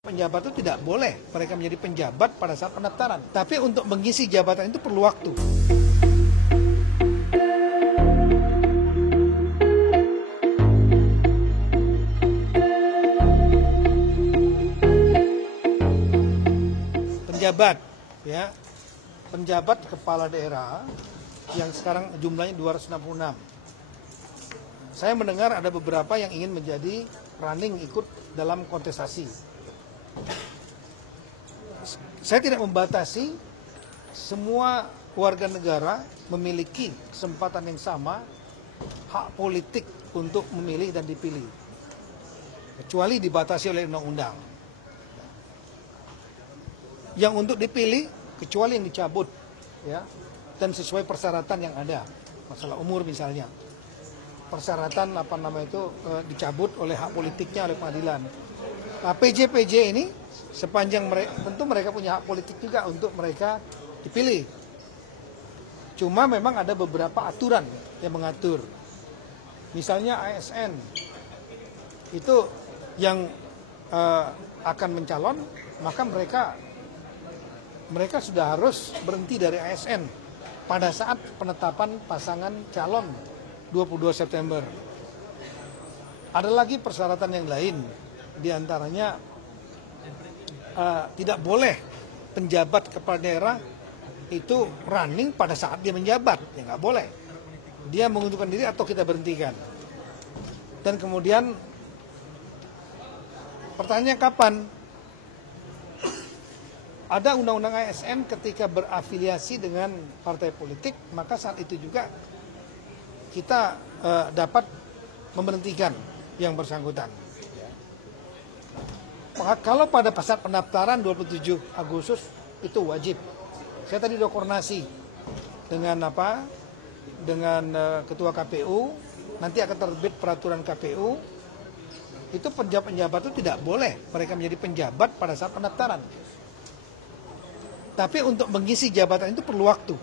Penjabat itu tidak boleh mereka menjadi penjabat pada saat pendaftaran. Tapi untuk mengisi jabatan itu perlu waktu. Penjabat, ya, penjabat kepala daerah yang sekarang jumlahnya 266. Saya mendengar ada beberapa yang ingin menjadi running ikut dalam kontestasi. Saya tidak membatasi, semua warga negara memiliki kesempatan yang sama, hak politik untuk memilih dan dipilih, kecuali dibatasi oleh undang-undang. Yang untuk dipilih, kecuali yang dicabut, ya, dan sesuai persyaratan yang ada, masalah umur misalnya, persyaratan dicabut oleh hak politiknya oleh pengadilan. Nah, PJ ini sepanjang mereka, tentu mereka punya hak politik juga untuk mereka dipilih. Cuma memang ada beberapa aturan yang mengatur. Misalnya ASN itu yang akan mencalon, maka mereka sudah harus berhenti dari ASN pada saat penetapan pasangan calon 22 September. Ada lagi persyaratan yang lain. Di antaranya tidak boleh penjabat kepala daerah itu running pada saat dia menjabat, ya nggak boleh. Dia mengundurkan diri atau kita berhentikan. Dan kemudian pertanyaannya kapan? Ada undang-undang ASN ketika berafiliasi dengan partai politik, maka saat itu juga kita dapat memberhentikan yang bersangkutan. Kalau pada saat pendaftaran 27 Agustus itu wajib. Saya tadi sudah koordinasi dengan Ketua KPU, nanti akan terbit peraturan KPU. Itu penjabat itu tidak boleh mereka menjadi penjabat pada saat pendaftaran. Tapi untuk mengisi jabatan itu perlu waktu.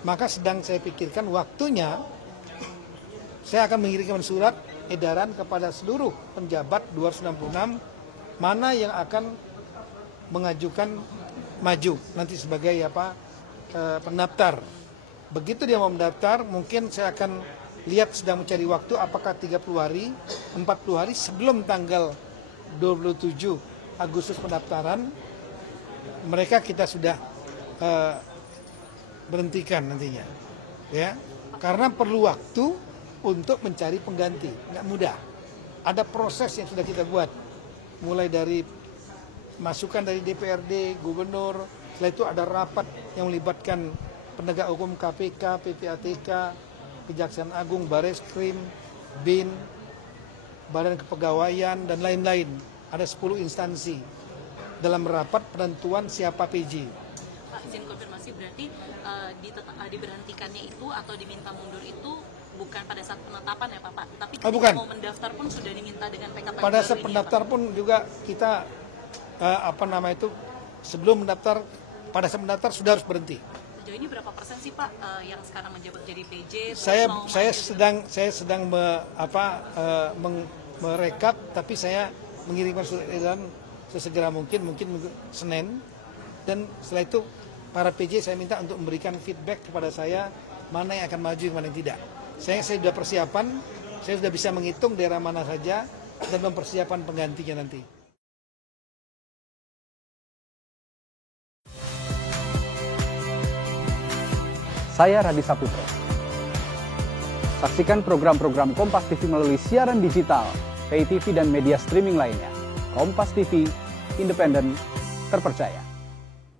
Maka sedang saya pikirkan waktunya, saya akan mengirimkan surat edaran kepada seluruh penjabat 266 mana yang akan mengajukan maju nanti sebagai pendaftar. Begitu dia mau mendaftar, mungkin saya akan lihat sedang mencari waktu apakah 30 hari, 40 hari sebelum tanggal 27 Agustus pendaftaran, mereka kita sudah berhentikan nantinya. Ya, karena perlu waktu untuk mencari pengganti, nggak mudah. Ada proses yang sudah kita buat. Mulai dari masukan dari DPRD, gubernur, setelah itu ada rapat yang melibatkan penegak hukum KPK, PPATK, Kejaksaan Agung, Bareskrim, BIN, Badan Kepegawaian, dan lain-lain. Ada 10 instansi dalam rapat penentuan siapa PJ. Pak, izin konfirmasi, berarti diberhentikannya itu atau diminta mundur itu bukan pada saat penetapan ya Pak, tapi ketika mau mendaftar pun sudah diminta dengan PKP. Pada saat pendaftar pun juga kita sebelum mendaftar, pada saat mendaftar sudah harus berhenti. Sejauh ini berapa persen sih Pak yang sekarang menjabat jadi PJ? Saya sedang merekap, tapi saya mengirimkan surat edaran sesegera mungkin Senin, dan setelah itu para PJ saya minta untuk memberikan feedback kepada saya mana yang akan maju, mana yang tidak. Saya sudah persiapan, saya sudah bisa menghitung daerah mana saja dan mempersiapkan penggantinya nanti. Saya Radi Saputro. Saksikan program-program Kompas TV melalui siaran digital, pay TV dan media streaming lainnya. Kompas TV, independen, terpercaya.